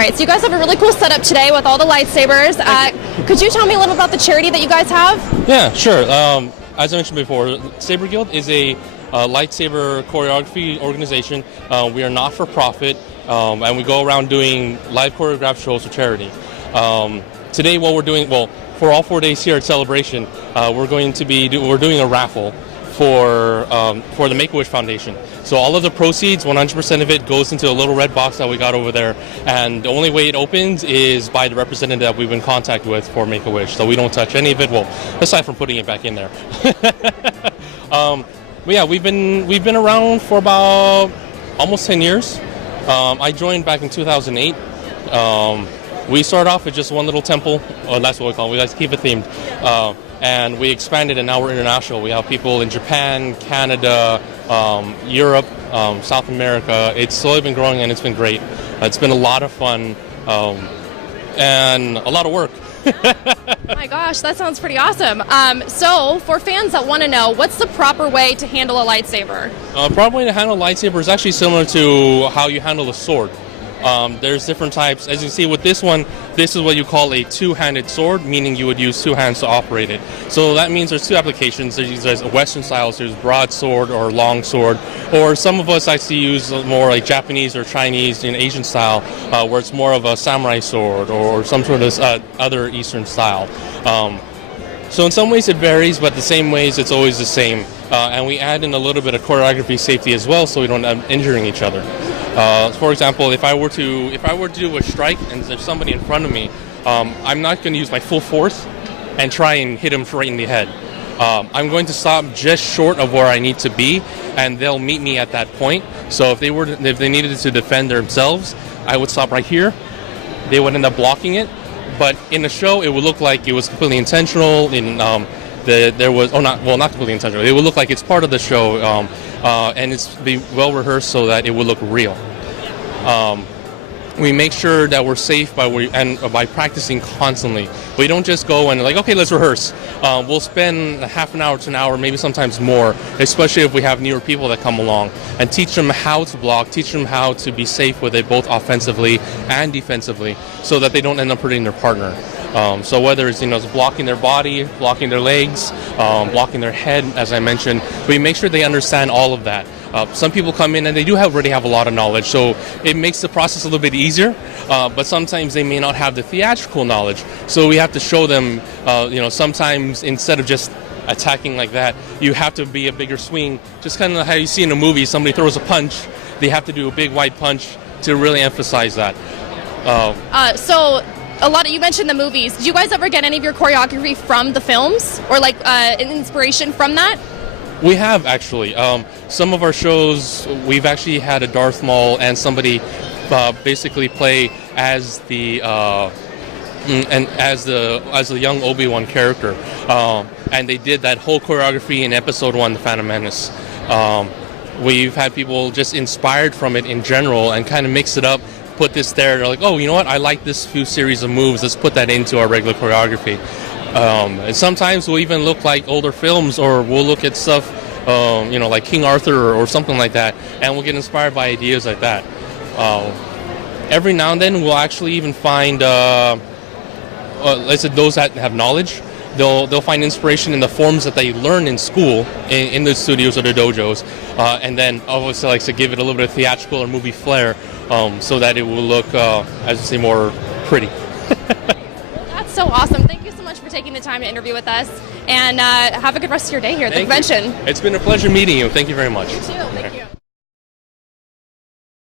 right, so you guys have a really cool setup today with all the lightsabers. Could you tell me a little about the charity that you guys have? Yeah, sure. As I mentioned before, Saber Guild is a lightsaber choreography organization. We are not for profit, and we go around doing live choreographed shows for charity. Today, what we're doing, well, for all 4 days here at Celebration, we're doing a raffle for the Make-A-Wish Foundation. So all of the proceeds, 100% of it, goes into a little red box that we got over there. And the only way it opens is by the representative that we've been in contact with for Make-A-Wish. So we don't touch any of it, well, aside from putting it back in there. But yeah, we've been around for about almost 10 years. I joined back in 2008. We started off with just one little temple, or that's what we call it. We like to keep it themed. And we expanded, and now we're international. We have people in Japan, Canada, Europe, South America. It's slowly been growing, and it's been great. It's been a lot of fun and a lot of work. My gosh, that sounds pretty awesome. So, for fans that want to know, what's the proper way to handle a lightsaber? Proper way to handle a lightsaber is actually similar to how you handle a sword. There's different types. As you see with this one, this is what you call a two-handed sword, meaning you would use two hands to operate it. So that means there's two applications. There's Western styles, there's broadsword or long sword, or some of us actually use more like Japanese or Chinese and Asian style, where it's more of a samurai sword or some sort of other Eastern style. So in some ways it varies, but the same ways it's always the same. And we add in a little bit of choreography safety as well, so we don't end up injuring each other. For example, if I were to do a strike and there's somebody in front of me, I'm not going to use my full force and try and hit him right in the head. I'm going to stop just short of where I need to be, and they'll meet me at that point. So if they needed to defend themselves, I would stop right here. They would end up blocking it, but in the show, it would look like it was completely intentional. Not completely intentional. It would look like it's part of the show, and it's be well rehearsed so that it would look real. We make sure that we're safe by practicing constantly. We don't just go and like, okay, let's rehearse. We'll spend half an hour to an hour, maybe sometimes more, especially if we have newer people that come along, and teach them how to block, teach them how to be safe with it, both offensively and defensively, so that they don't end up hurting their partner. So whether it's blocking their body, blocking their legs, blocking their head, as I mentioned, we make sure they understand all of that. Some people come in and they do already have a lot of knowledge, so it makes the process a little bit easier, but sometimes they may not have the theatrical knowledge, so we have to show them, sometimes instead of just attacking like that, you have to be a bigger swing, just kind of how you see in a movie, somebody throws a punch, they have to do a big wide punch to really emphasize that. You mentioned the movies. Did you guys ever get any of your choreography from the films, or an inspiration from that? We have actually. Some of our shows, we've actually had a Darth Maul and somebody basically play as the young Obi-Wan character, and they did that whole choreography in Episode 1, The Phantom Menace. We've had people just inspired from it in general and kind of mix it up, put this there. They're like, oh, you know what? I like this few series of moves. Let's put that into our regular choreography. And sometimes we'll even look like older films, or we'll look at stuff, like King Arthur or something like that, and we'll get inspired by ideas like that. Every now and then, we'll actually even find, let's say, those that have knowledge. They'll find inspiration in the forms that they learn in school, in the studios or the dojos, and then obviously like to give it a little bit of theatrical or movie flair, so that it will look, as I say, more pretty. That's so awesome. Thank you so much for taking the time to interview with us, and have a good rest of your day here at the convention. It's been a pleasure meeting you. Thank you very much. You too. Thank you.